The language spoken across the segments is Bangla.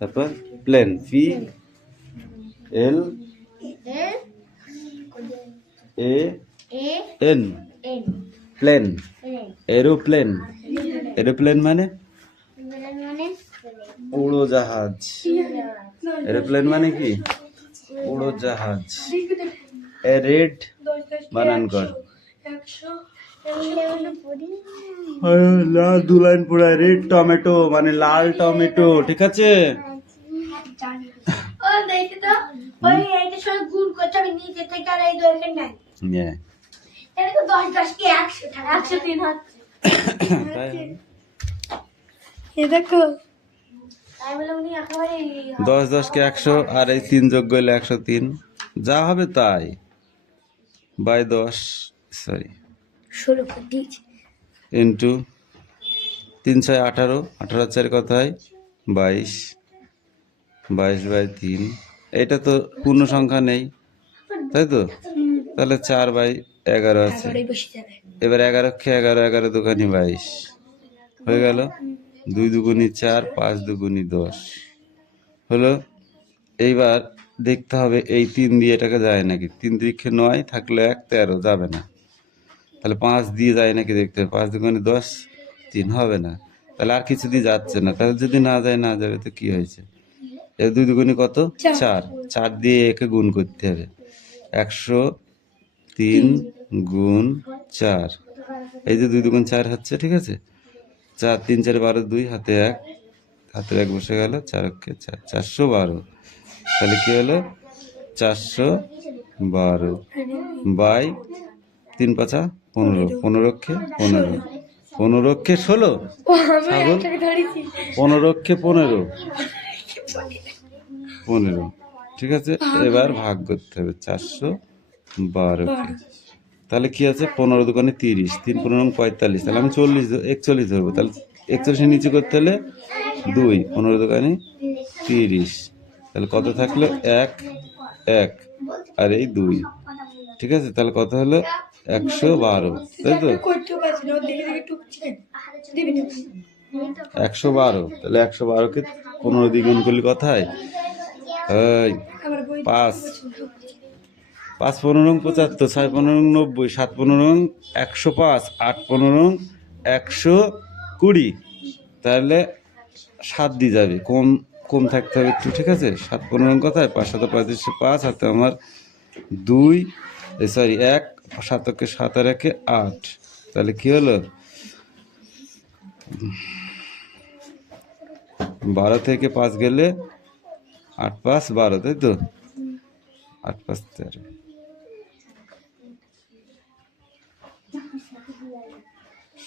তারপর plane, P L A N, plane. Aeroplane, aeroplane মানে উড়োজাহাজ। এরোপ্লেন মানে কি? উড়োজাহাজ। এ রেড বানান কর। লাল 2 লাইন পড়া। রেড টমেটো মানে লাল টমেটো, ঠিক আছে? দেখো 10 10 কে 100 আর এই 3 যোগ করলে 103, যা হবে তাই, বাই 10 সরি 16 করে দিয়েছি। ইন্টু 3 6 18, 18 4 কত হয়? 22, 22 বাই 3। এটা তো পূর্ণ সংখ্যা নেই, তাই তো? তাহলে 4 বাই 11 আছে। বসে যাবে। এবার 11 কে 11, 11 দুগুণে 22 হয়ে গেল। 2 দুগুণে 4, 5 দুগুণে 10 হলো। এইবার দেখতে হবে এই 3 দিয়ে এটাকে যায় নাকি। 3 3 9 থাকলে 1 13 যাবে না। তাহলে 5 দিয়ে যায় নাকি দেখতে হবে। 5 দুগুণে 10, 3 হবে না। তাহলে আর কিছু দিয়ে যাচ্ছে না। তাহলে যদি না যায়, না যাবে তো কি হয়েছে? এর 2 দুগুণে কত? 4, 4 দিয়ে একে গুণ করতে হবে। 103 গুণ 4, এই যে 2 দুগুণ 4 হচ্ছে, ঠিক আছে? 4 3 4 12, 2 হাতে 1, হাতে 1 বসে গেল। 4 কে 4, 412। তাহলে কি হলো? 412 বাই 3 5 15, 15 কে 15, 15 কে 16, ছাগল 15 কে 15, 15, ঠিক আছে? এবার ভাগ করতে হবে 412 কে। তাহলে কি আছে? 15 দুগুণে 30, 3 15 45, তাহলে আমি 41 ধরবো। তাহলে 41 নিচে করতে হলে 2, 15 দুগুণে 30, তাহলে কত থাকলো? 1 1 আর এই 2, ঠিক আছে? তাহলে কত হলো? 112, তাই তো? 112, তাহলে 112 কে 15 দিয়ে গুণ করলে কত হয়? 5 5 15 75, 6 15 90, 7 15 105, 8 15 120, তাহলে 7 দিয়ে যাবে, কম কম থাকতে হবে একটু, ঠিক আছে? 7 15 কোথায়? 5 7 35, 5 হাতে আমার 2, সরি 1, 7 কে 7 আর 1 8, তাহলে কি হলো? 12 থেকে 5 গেলে 8 5 12, তাই তো? 8 5 13,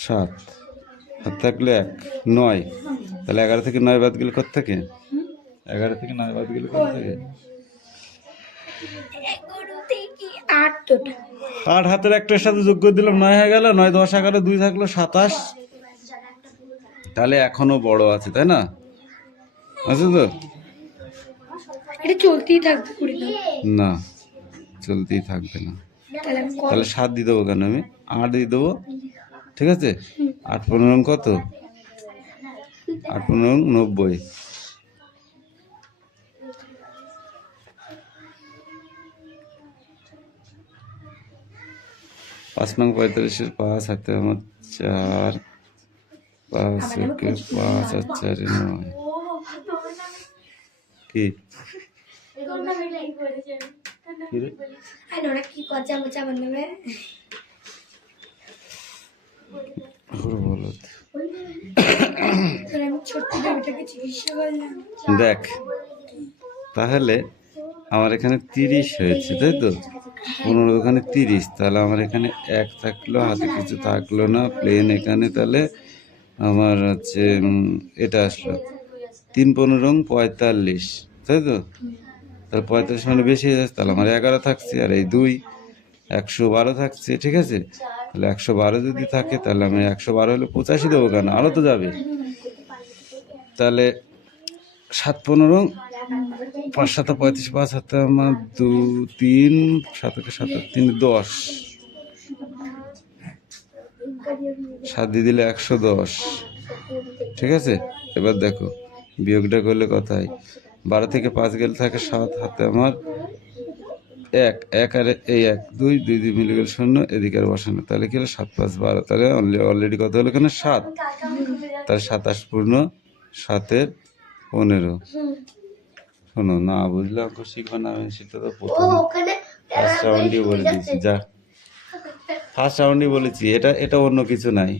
7 হাত থাকলে 1 9, তাহলে 11 থেকে 9 বাদ গেলে কত থাকে? 11 থেকে 9 বাদ গেলে কত থাকে? 8 হাতের একটার সাথে যোগ করে দিলাম, 9 হয়ে গেল। 9 10 11, 2 থাকলো 27, তাহলে এখনো বড় আছে, তাই না? আছে তো? এটা চলতেই থাকবে না, চলতেই থাকবে না। তাহলে 7 দিয়ে দেবো কেন? আমি 8 দিয়ে দেবো, ঠিক আছে? 8 15 কত? 8 15 90, 5 নং 45, 5 হাতে আমার 4, 5 একে 5 আর 4 9, কি দেখ, তাহলে আমার এখানে 30 হয়েছে, তাই তো? 15 ওখানে 30, তাহলে আমার এখানে 1 থাকলো, হাতে কিছু থাকলো না, প্লেন এখানে। তাহলে আমার হচ্ছে এটা আসলো 3 15 45, তাই তো? তাহলে 45 মানে বেশি হয়ে যাচ্ছে, তাহলে আমার 11 থাকছে, আর এই 2 112 থাকছে, ঠিক আছে? তাহলে 112 যদি থাকে, তাহলে আমি 112 হলে 85 দেবো কেন? আরও তো যাবে। তাহলে 7 15, 5 7 35, 5 হাতে আমার 2 3, 7 7 3 10, 7 দিয়ে দিলে 110, ঠিক আছে? এবার দেখো বিয়োগটা করলে কত হয়? 12 থেকে 5 গেলে থাকে 7, হাতে আমার 1, 1 আর এই 1, 2, 2 2 মিলে গেল 0, এদিকে আর বসানো, তাহলে কি হলো 7 5 12, তাহলে অলরেডি কত হলো এখানে 7, তাহলে 27 পূর্ণ 7-এর 15। শোনো, না বুঝলে অঙ্ক শিখবে না, আমি সেটা তো প্রথম ফার্স্ট রাউন্ডই বলে দিয়েছি, যা ফার্স্ট রাউন্ডই বলেছি, এটা অন্য কিছু নাই।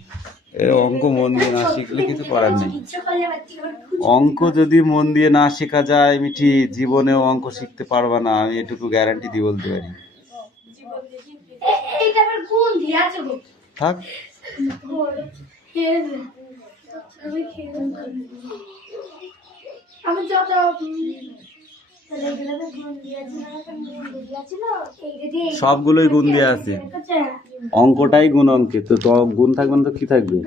এ অঙ্ক মন দিয়ে না শিখলে কিছু করার নেই। অঙ্ক যদি মন দিয়ে না শেখা যায় মিঠি, জীবনেও অঙ্ক শিখতে পারবা না, আমি এটুকু গ্যারান্টি দিয়ে বলতে পারি। থাক, সবগুলোই গুণ দিয়ে আছে, অঙ্কটাই গুণ অঙ্কে, তো গুণ থাকবে না তো কি থাকবে,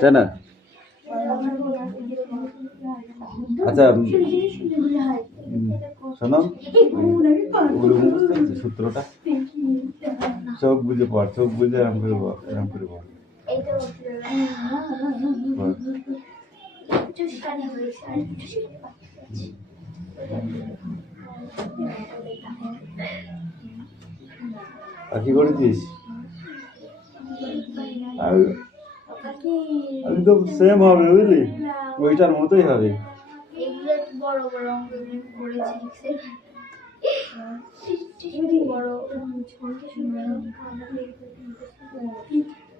তাই না? আচ্ছা শোনো, সূত্রটা চোখ বুঝে পড়, চোখ বুঝে এরম করে বল, এরম করে বল। আর কি করেছিস? একদম সেম হবে বুঝলি, ওইটার মতোই হবে।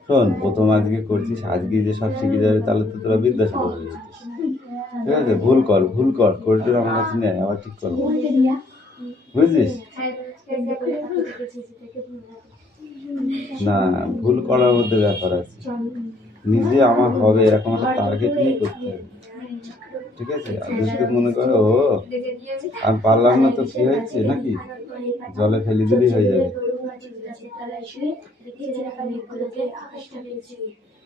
শোন, প্রথম আজকে করছিস, আজকে যে সব শিখে যাবে তাহলে তো তোরা বিদ্যাসাগর হয়ে যেতিস। ঠিক আছে, ভুল কর করে আমার কাছে নেয়, আবার ঠিক করবো, বুঝছিস? না, ভুল করার মধ্যে ব্যাপার আছে, নিজে আমার হবে এরকম একটা টার্গেট নিয়ে করতে হবে। ঠিক আছে, আর যদি মনে করো ও আমি পারলাম না তো কি হয়েছে নাকি, জলে ফেলে দিলেই হয়ে যাবে।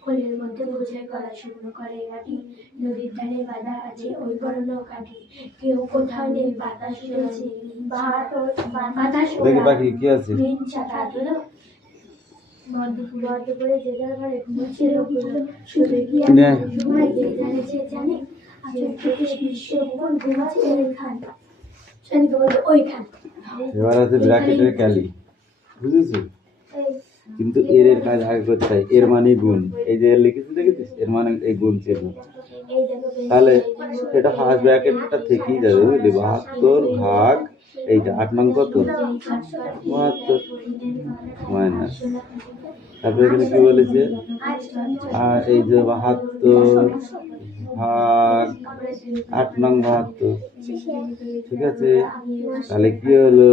কোলের মধ্যে বোঝায় গলা শুকনো করে কাটি, নদীর ধারে বাঁধা আছে ওই বড় নৌকাটি, কেউ কোথাও নেই বাতাস উড়েছে, বাতাস দেখে বাকি কি আছে, মধ্যপুরে যে ঘরে ঘুমোচ্ছে লোকগুলো, শুধু কি ঘুমায় যে জানে সে জানে, এবার আছে ব্র্যাকেটের ক্যালি, বুঝেছো? কিন্তু এর কাজ আগে করতে হয়, এর মানে গুণ, এই যে লিখেছি দেখেছিস, এর মানে এই গুণ চিহ্ন, তাহলে সেটা ফার্স্ট ব্র্যাকেটটা থেকেই যাবে বুঝলি, 72 ভাগ এইটা 8 নং কত 72 মাইনাস, তারপরে এখানে কি বলেছে, আর এই যে 72 ভাগ 8 নং 72, ঠিক আছে, তাহলে কি হলো,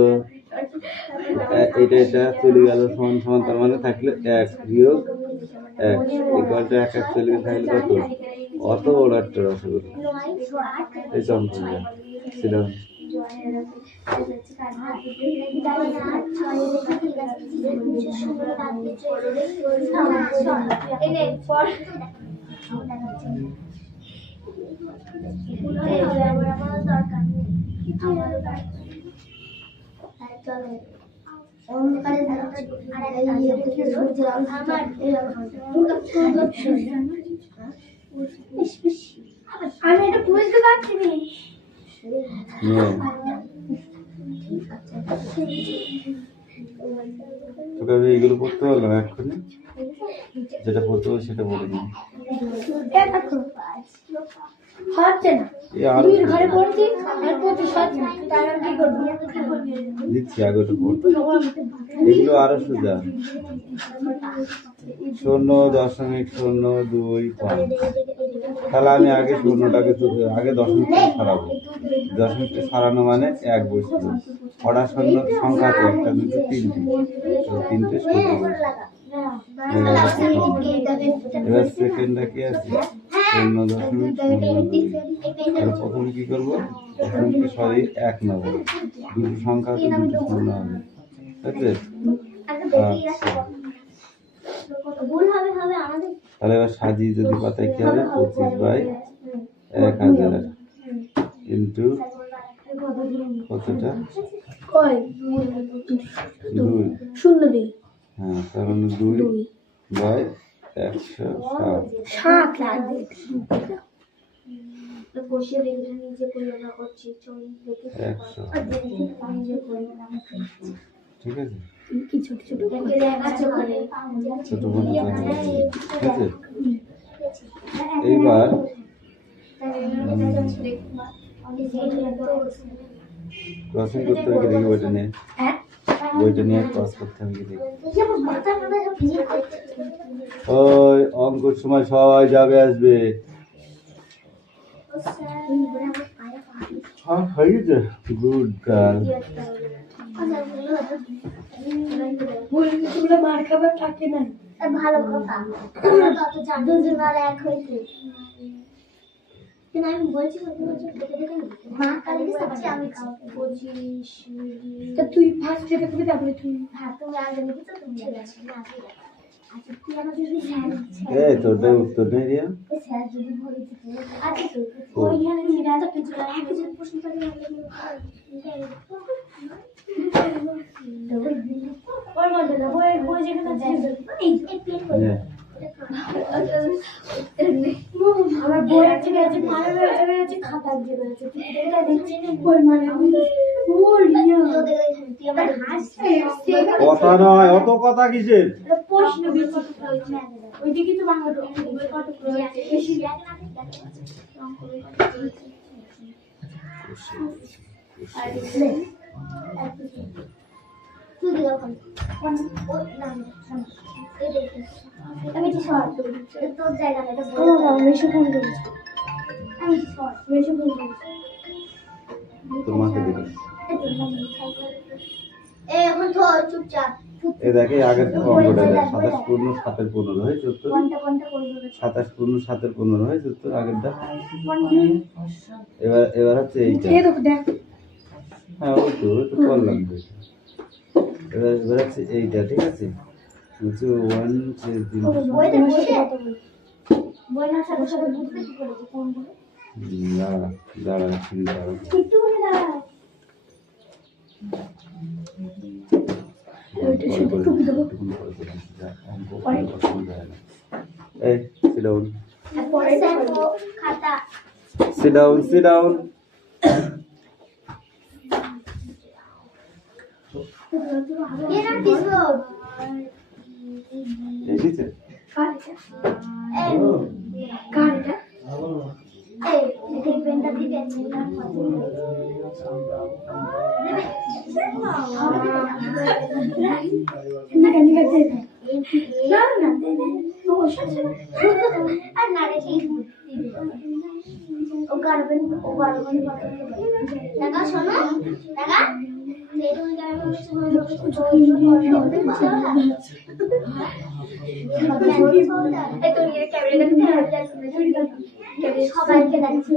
এটা চলে গেল সমান সমান, তার মানে থাকলে 1 বিয়োগ 1 ইকুয়াল টু 1 চলে গেলে থাকলে কত, অত বড় একটা রসগোল্লা, এই চম্পা সেটা আমি এটা বুঝতে পারছি না। তোকে আমি এগুলো পড়তে পারলাম এক্ষুনি, যেটা পড়তে হবে সেটা বলে দিই। দিচ্ছি আগে ওটা পড়তে, এগুলো আরো সোজা, 0.025, তাহলে আমি আগে শূন্যটাকে আগে দশমিকটা সরাবো, দশমিকটা সরানো মানে 1 বসবে, কটা শূন্য সংখ্যা আছে, 1 2 3 তিনটে শূন্য বসবে, এবার সেকেন্ডটা কি আছে 0.02, আর প্রথমে কি করবো, দশমিকটা সরিয়ে 1 নেব, দুটো সংখ্যা আছে দুটো শূন্য হবে, ঠিক আছে? তাহলে এবার সাজিয়ে যদি পাতায় কি হবে, 25/1000 ইন্টু কতটা 2, শূন্য দিই, হ্যাঁ তার মানে 2/1000, 107 7 লাগবে। তো বসে দেখে নিজে পরিণত করছি ছবি দেখে 100 নিজে পরিণত ঠিক আছে কি ছোট ছোট দেখে দেখাচ্ছে ওখানে ছোট ছোট ঠিক আছে এইবার ক্রসিং করতে হবে কি দেখি বইটা নিয়ে হ্যাঁ বইটা নিয়ে ক্রস করতে হবে কি দেখি মাথা মাথা ভিজে করছে ওই অঙ্কর সময় সবাই যাবে আসবে হ্যাঁ হয়ে গেছে গুড গার্ল বলগুলো মার খাবার থাকে না ভালো কথা আমরা তত দুজন আর এক হয়েছে কিন্তু আমি বলছি দেখে দেখে মা কালী সবচেয়ে আমি খাওয়াবো 25 তা তুই ফার্স্ট যেটা করবি তারপরে তুই হ্যাঁ তুমি আগে লিখে তো তুমি ঠিক আছে না আচ্ছা তুই আমাকে যদি স্যার এই তোটা উত্তর নেই রিয়া স্যার যদি বলে দিতে আচ্ছা তো ওইখানে মিরাজা কিছু লাগে কিছু প্রশ্ন করে ওর মধ্যে না বই বই যেখানে আছে এই পেন করে হ্যাঁ আমার বইয়ের জায়গায় আছে মায়ের জায়গায় আছে খাতার জায়গায় আছে তুই এটা দেখছিস বই মানে ও রিয়া তুই আমার হাসছিস কথা নয় অত কথা কিসের প্রশ্ন বেশি ওইদিকে তো বাংলা বই কত রয়েছে বেশি তুই দিও কোন ও না এই দেখ আমি কি শর্ট তোর জায়গা এটা ও বেশি ফোন করেছে আমি শর্ট বেশি ফোন করেছে তোর মাকে দিবি এখন তো চুপচাপ এই দেখে আগের অঙ্কটা দেখ 27 পূর্ণ 7 এর 15 হয়েছে তো কোনটা কোনটা করবে 27 পূর্ণ 7 এর 15 হয়েছে তো আগেরটা এবার হচ্ছে এইটা এই দেখো দেখ হ্যাঁ ওই তো করলাম তো এবার হচ্ছে এইটা ঠিক আছে হচ্ছে 1 3 বইতে বসে বই না সাথে সাথে বুঝতে কি করেছে কোনগুলো দাঁড়া দাঁড়া চিন্তা করো একটু করে দাঁড়া এই sit down পরে দেখো খাতা sit down এরা দিছো এই দিছে এই কারটা এই এই পেনটা দিবে নিকা নিকা দে না না দে দে ও শাশা আর না রে ঠিক ও গার্বেন টাকা শোনো টাকা তুমি সবাইকে দেখছি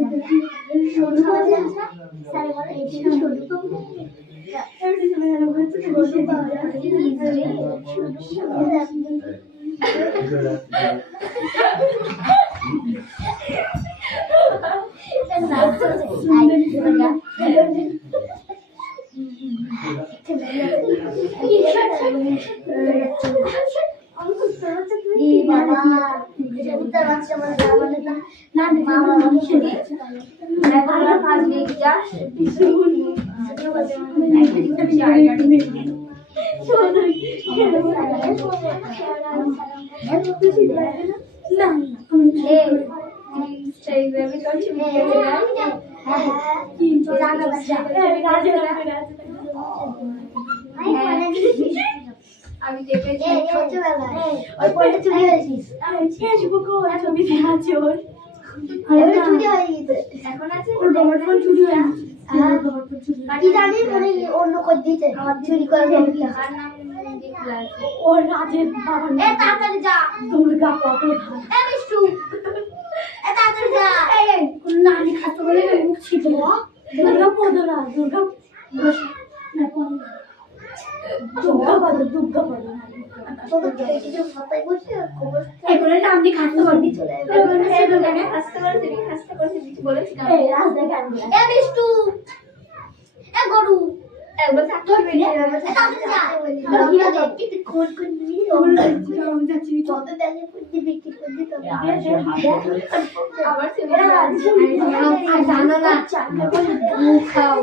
স্যার বলে আমি দেখে ওই পয়টা চুরি হয়েছিস ছবি দেখা আছে ওর চুরি হয়ে গেছে এখন আছে ওর বাবার ফোন চুরি হয়ে গেছে কি জানি মানে অন্য করে দিতে চুরি করে ওর রাজের বাবা এ তাড়াতাড়ি যা দুর্গা কত এ বিষ্টু এ তাড়াতাড়ি যা নানি খাতো বলে মুখ ছিল দুর্গা পদরা দুর্গা দুর্গা পদ তোকে কিছু মাথায় বসে খবর এগুলো নাম দিয়ে খাতো বলবি চলে এই রাজদা গান এ বিষ্টু এ গরু এ একবার চাকরি বেরিয়ে একবার চাকরি কিন্তু কোন কোন মিনিট কত দাঁড়িয়ে করতে বিক্রি করতে তবে আবার সেটা জানো না খাও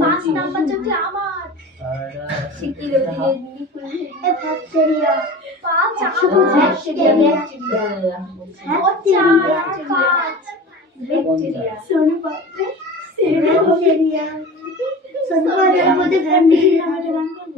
পাঁচ নাম্বার চোখে আমার শিখিয়ে ব্যাকটেরিয়া পাঁচ ব্যাকটেরিয়া সোনু পাত্রে ব্যাকটেরিয়া সোনু পাত্রের মধ্যে ব্যাকটেরিয়া নামে নাম করব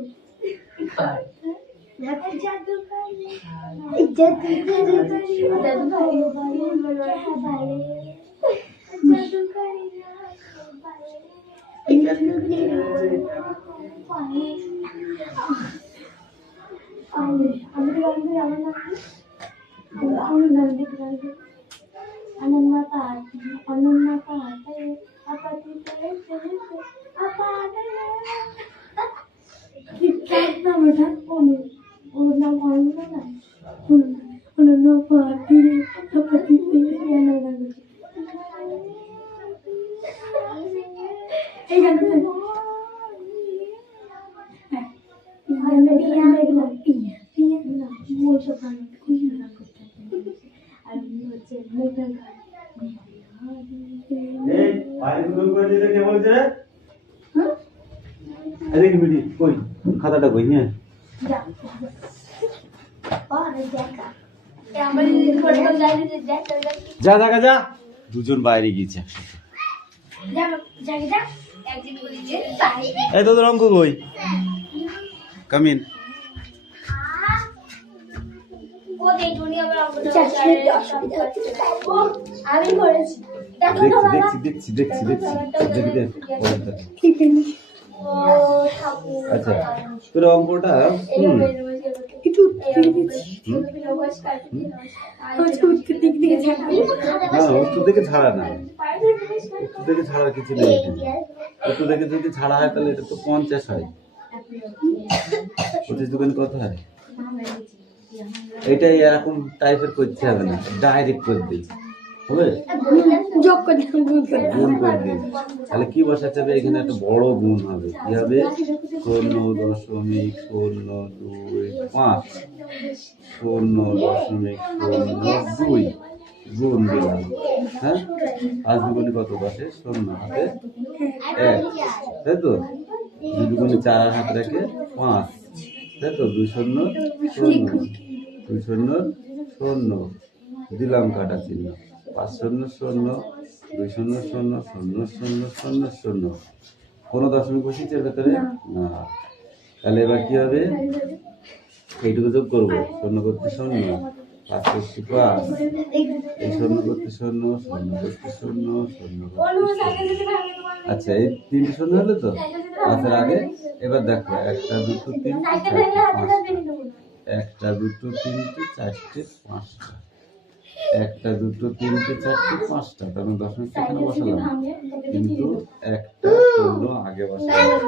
খাতাটা কই হ্যাঁ যা দেখা যা দুজন বাইরে গিয়েছে এই তোদের অঙ্ক কই কামিন আমি করেছি দেখছি আচ্ছা তোর অঙ্কটা উত্তর থেকে ছাড়া না উত্তর থেকে ছাড়ার কিছু নেই উত্তর থেকে যদি ছাড়া হয় তাহলে এটা তো 50 হয় 25 দোকানে কত হয় এটাই এরকম টাইপের করতে হবে না ডাইরেক্ট করে দিই হবে গুণ করে দিই তাহলে কি বসাতে হবে এখানে একটা বড় গুণ হবে কি হবে 0.025 0.002 গুণ দিলাম হ্যাঁ 5 দুগুণে কত বসে 0 হাতে 1 তাই তো 2 দুগুণে 4 হাতে রেখে 5 তাই তো 2 শূন্য 0 দিলাম কাটা চিহ্ন 5 0 0 2 0 0 0 0 0 0 কোনো দশমিক বসিয়েছে এর ভেতরে না তাহলে এবার কি হবে এইটুকু যোগ করবো 0 করতে 0 5 করতে 5 এই 0 করতে 0 0 করতে 0 0 আচ্ছা এই 3 শূন্য হলো তো পাঁচের আগে এবার দেখো 1 2 3 1 2 3 4 5 1 2 3 4 5টা তাহলে দশমিক এখানে বসালাম কিন্তু একটা শূন্য আগে বসালাম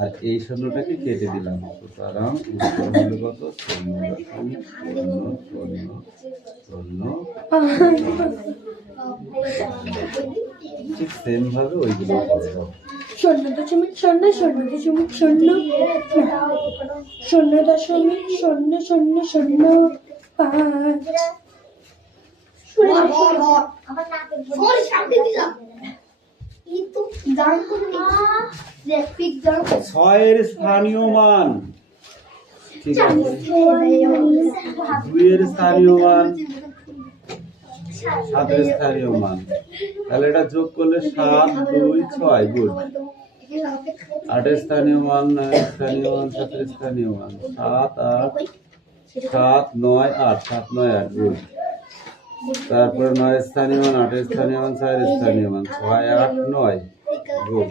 আর এই শূন্যটাকে কেটে দিলাম সুতরাং উত্তর হলো কত 0.0000 ঠিক সেম ভাবে ওইগুলো করে দাও 6 এর স্থানীয় মান ঠিক আছে 2 এর স্থানীয় মান 7 এর স্থানীয় মান তাহলে এটা যোগ করলে 7 2 6 গুড 8 এর স্থানীয় মান 9 এর স্থানীয় মান 7 এর স্থানীয় মান 7 8 7, 9, 8, 7, 9, 8 গুড। তারপরে 9 স্থানীয় মান, 8 স্থানীয় মান, 4 স্থানীয় মান, 6, 8, 9 গুড।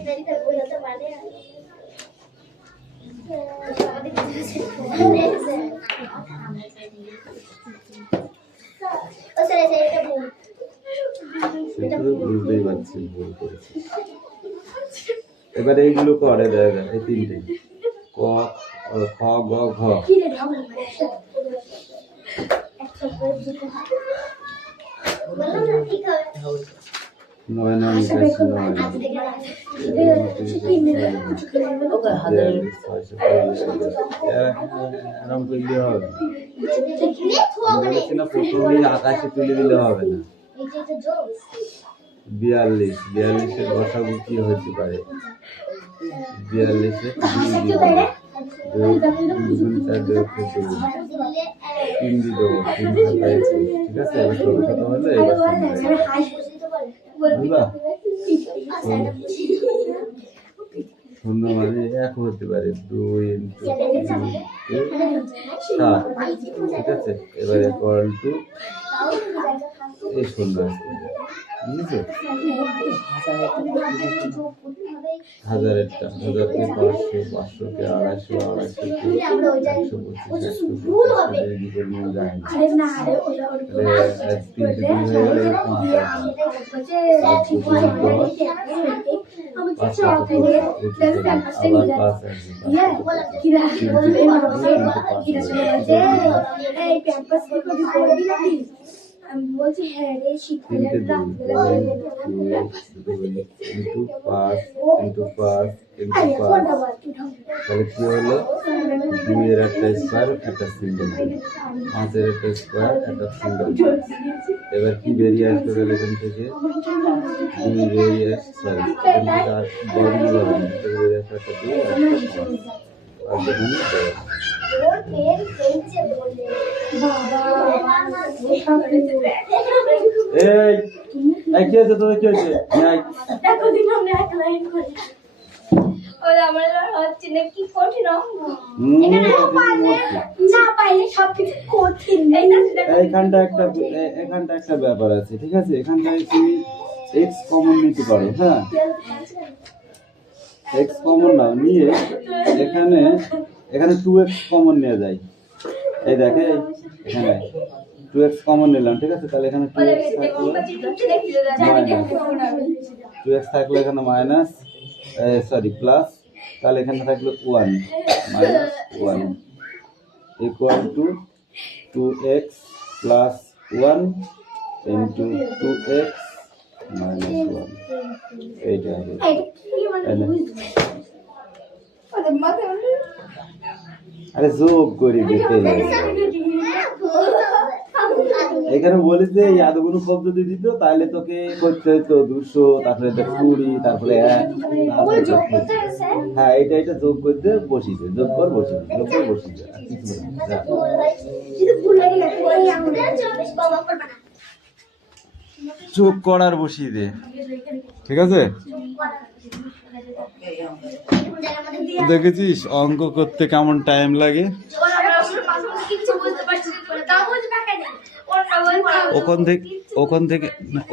সেগুলো বুঝতেই পারছি ভুল করেছি। এবার এইগুলো করে দেখ, এই তিনটে ক, খ, গ, ঘ। নয় নয় একাশি, নয় এরকম করলে হবে বলেছি না, প্রথমেই আকাশে তুলে দিলে হবে না। 42, 42-এর বসাবো কি হতে পারে? 42-এ 3 দিয়ে দেবো, 3 খাতায়, ঠিক আছে? এবার 16 খাতা হলে এবার বুঝলা? শূন্য মানে 1 হতে পারে, 2 into 7, ঠিক আছে? এবার equal to এই শূন্য আসবে, বুঝেছো? 1000-এরটা, 1000-কে 500, 500-কে 250, 250-কে 125, 125 এদিকের নিয়ে যায় না। তাহলে 3 কে 2 হয়ে গেলে 5 আসবে। 5 আসবে, আবার 5 আসবে। আমি বলছি হ্যাঁ রে শিখতে into 5 into 5 তাহলে কি হলো? 2 এর একটা স্কয়ার, একটা সিঙ্গেল, 5 এর একটা স্কয়ার, একটা সিঙ্গেল। এবার কি বেরিয়ে আসবে তাহলে এখান থেকে? 2 বেরিয়ে আসছে, সরি এখান থেকে আর বর্গমূল হবে না, এটা বেরিয়ে আসছে একটা 2 আর একটা 5 আর যেখানে 10। এই কি হয়েছে তোদের, কি হয়েছে? এখানটা একটা ব্যাপার আছে, ঠিক আছে? এখানটায় তুমি এক্স কমন নিতে পারো, হ্যাঁ এক্স কমন নাও, নিয়ে এখানে 2x কমন নিয়ে যায়। এই দেখে এখানে 2x কমন নিলাম, ঠিক আছে? তাহলে এখানে 2x থাকলো মাইনাস, 2x থাকলো এখানে মাইনাস, সরি প্লাস, তাহলে এখানে থাকলো 1 minus 1 equal to 2x plus 1 into 2x minus 1। এইটা হবে, আরে যোগ করি দিতে। এখানে বলিস যে এই এতগুলো পদ্ধতি দিত, তাহলে তোকে করতে হতো 200, তারপরে 20, তারপরে 1, হ্যাঁ এটা যোগ করতে বসিয়ে, যোগ কর বসিয়ে, যোগ কর বসিয়ে, আর কিছু না। যোগ করার বসিয়ে দে, ঠিক আছে? দেখেছিস অঙ্ক করতে কেমন টাইম লাগে? ওখান থেকে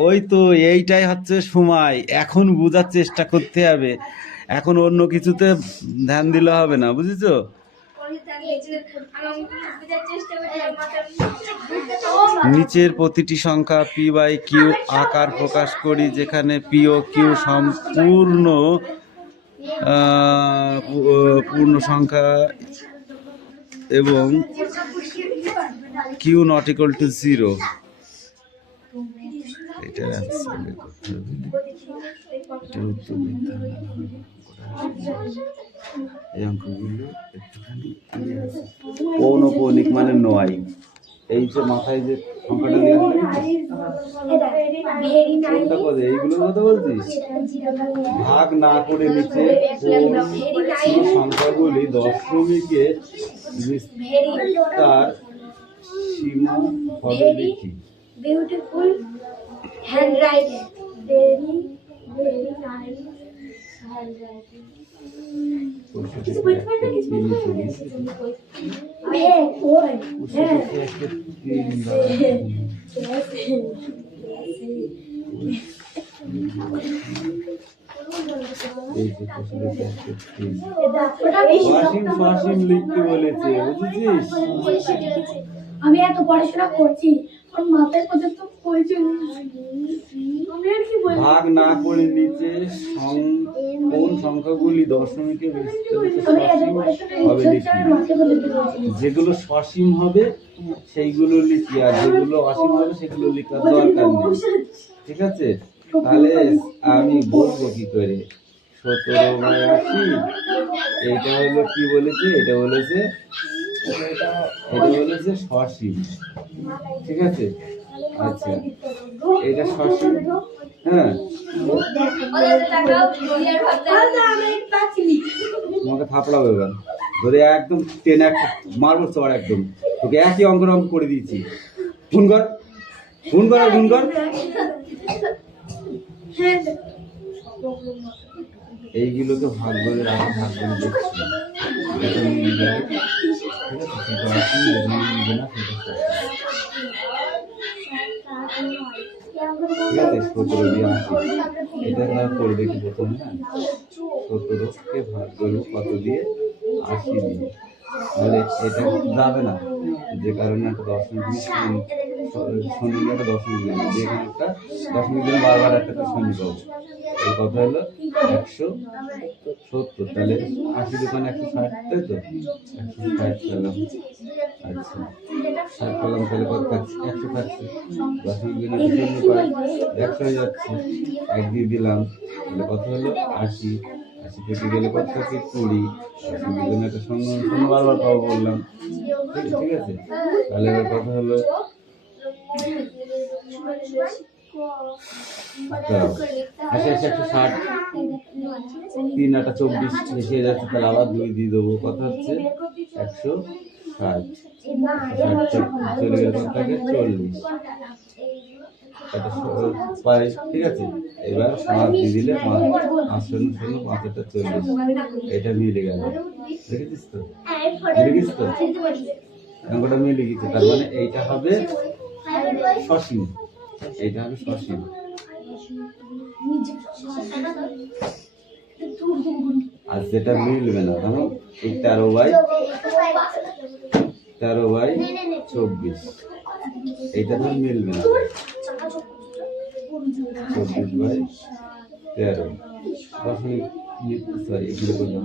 ওই তো এইটাই হচ্ছে সময়, এখন বোঝার চেষ্টা করতে হবে, এখন অন্য কিছুতে ধ্যান দিলে হবে না, বুঝেছো? নিচের প্রতিটি সংখ্যা পি বাই কিউ আকার প্রকাশ করি, যেখানে পি ও কিউ সম্পূর্ণ পূর্ণ সংখ্যা এবং কিউ নট ইকুয়াল টু 0। এটা অ্যান্সার করতে হবে, এটা উত্তর দিতে হবে। এই অঙ্কগুলো একটুখানি পৌনঃপুনিক মানে 9, এই যে মাথায় যে সংখ্যাটা নিয়ে এইগুলোর কথা বলছিস, ভাগ না করে নিচে সংখ্যাগুলি দশমিকে বিস্তার সীমা হবে দেখি। Beautiful hand writing, very very nice hand writing. কিছু বলতে পারবে কিছু বলতে পারবে ওই ওয়াসিম ফাসিম লিখতে বলেছে, বুঝেছিস? আমি এত পড়াশোনা করছি আমার মাথায় পর্যন্ত পৌঁছে আমি আর কি বলবো ভাগ না করে নিচে কোন সংখ্যাগুলি দশমিকে বিস্তৃত আমি এত সসীম পড়াশোনা হবে ইচ্ছে লিখি। আমার মাথায় পর্যন্ত পৌঁছে যেগুলো সসীম হবে সেইগুলো লিখি, আর যেগুলো অসীম হবে সেগুলো লেখার দরকার নেই, ঠিক আছে? তাহলে আমি বলবো কি করে 17/80? এইটা হলো কি বলেছে, এটা বলেছে সসীম, ঠিক আছে? আচ্ছা, এটা সসীম, হ্যাঁ। তোমাকে থাপড়াবো এবার, ধরে একদম টেনে একটা মারবো চড়, একদম তোকে একই অঙ্ক করে দিয়েছি। ফোন কর, ফোন কর, ফোন কর। এইগুলোকে ভাগ করে রাখা, ভাগ করে দেখছি এটা মিলে যাবে, ঠিক আছে? সেটা আসি, যেটা মিলবে না সেটা ঠিক আছে। 17 দিয়ে 80, এটা না করে দেখি প্রথমে, না 17কে ভাগ করবো কত দিয়ে? 80 দিয়ে। তাহলে এটা যাবে না, যে কারণে একটা দশমিক শূন্য একটা দশমিক দিলাম, যে এখানে একটা দশমিক দিলে বারবার একটা তো শূন্য পাবো। এই কথা হলো 170, তাহলে 80 দোকানে 160, তাই তো? 160 পেলাম। আচ্ছা, 60 পেলাম, তাহলে কত থাকছে? 100 থাকছে। দশমিক দিনে শূন্য পাই, 100 হয়ে যাচ্ছে। 1 দিয়ে দিলাম, তাহলে কত হলো? 80। 80 থেকে গেলে কত থাকে? 20। দশমিক দিনে একটা শূন্য শূন্য বারবার পাবো বললাম, ঠিক আছে? তাহলে এবার কত হলো? 160, 3 8 24 বেশি হয়ে যাচ্ছে, তাহলে আবার 2 দিয়ে দেবো, কত হচ্ছে? 160। 60 চলে গেলে কত থাকে? 40। এটা পাই, ঠিক আছে? এবার 5 দিয়ে দিলে 5 শূন্য শূন্য 5 এটা 40, এটা মিলে গেল। দেখেছিস তো, দেখেছিস তো অঙ্কটা মিলে গেছে। তার মানে এইটা হবে সসীম, এইটা হবে সসীম। আর যেটা মিলবে না, ধরো এই 13/24, এইটা ধর মিলবে না, 24/13 দশমিক, সরি এগুলো করলাম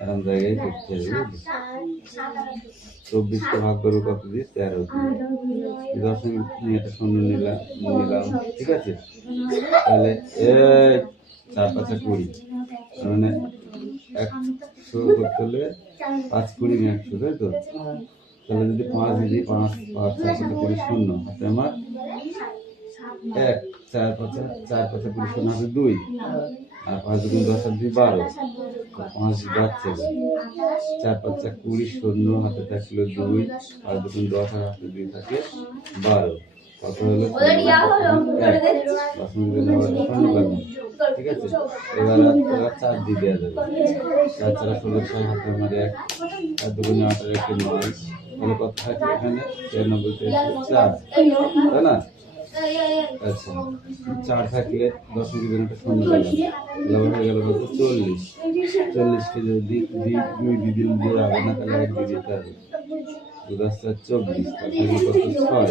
এরকম জায়গায় করতে হবে। 24কে ভাগ করবো কত দিয়ে? 13 দিয়ে। দশমিক নিয়ে একটা শূন্য নিলাম, ঠিক আছে? তাহলে 4 5 20, মানে 100 করতে হলে 5 20 100, তাই তো? তাহলে যদি 5 দিই, 5 5 4 5 20 শূন্য, হাতে আমার 1, 4 5 20 শূন্য হাতে 2, আর 5 2 10 আর 2 12, 5 যাচ্ছে, 4 5 20 শূন্য হাতে থাকলো 2, আর 2 10 আর হাতে 2 থাকে 12, কত হলো? 1 ঠিক আছে? এবার 4 দিয়ে দেওয়া যাবে, 4 4 16 6 হাতে আমার 1, আর 2 8 আর 1 9, তাহলে কত থাকে এখানে? 93 4, তাই না? আচ্ছা, 4 থাকলে দশমিক দিনটা শূন্য পেলাম, তাহলে হয়ে গেল কত? 40। 40কে যদি 2 দিয়ে দিলে দিয়ে হবে না, তাহলে 1 দিয়ে দিতে হবে। 2 10 4 24, তাহলে কত? 6,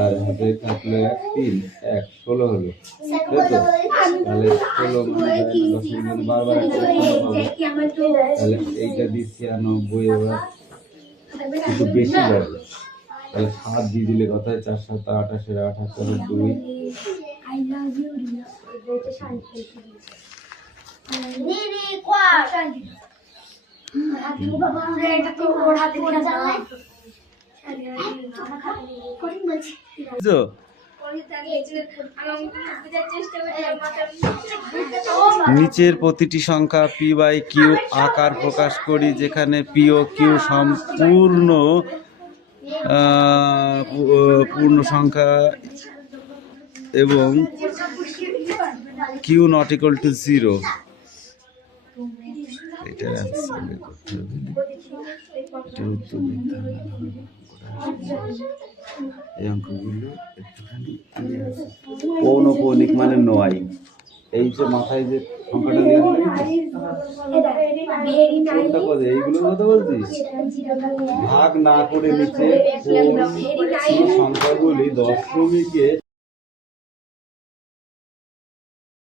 আর হাতে থাকলো 1 3 1 16 হলো, তাই তো? তাহলে 16 মানে দশমিক দিনে বারবার একটা শূন্য পাবো, তাহলে এইটা দিচ্ছি 90, এবার একটু বেশি যাবে, তাহলে 7 দিয়ে দিলে কত হয়? 4 7 28, 78 2, নিচের প্রতিটি সংখ্যা p/q আকার প্রকাশ করি, যেখানে p ও q সম্পূর্ণ পূর্ণ সংখ্যা এবং q not equal to 0। এটার অ্যান্সার বের করতে হবে। এটার উত্তর দিতে হবে। এই অঙ্কগুলো একটুখানি পৌনপৌনিক মানে নয়। এই যে মাথায় যে সংখ্যাটা দিয়ে কোনটা পদে এইগুলোর কথা বলছিস? ভাগ না করে নিচে কোন সংখ্যাগুলি দশমিকে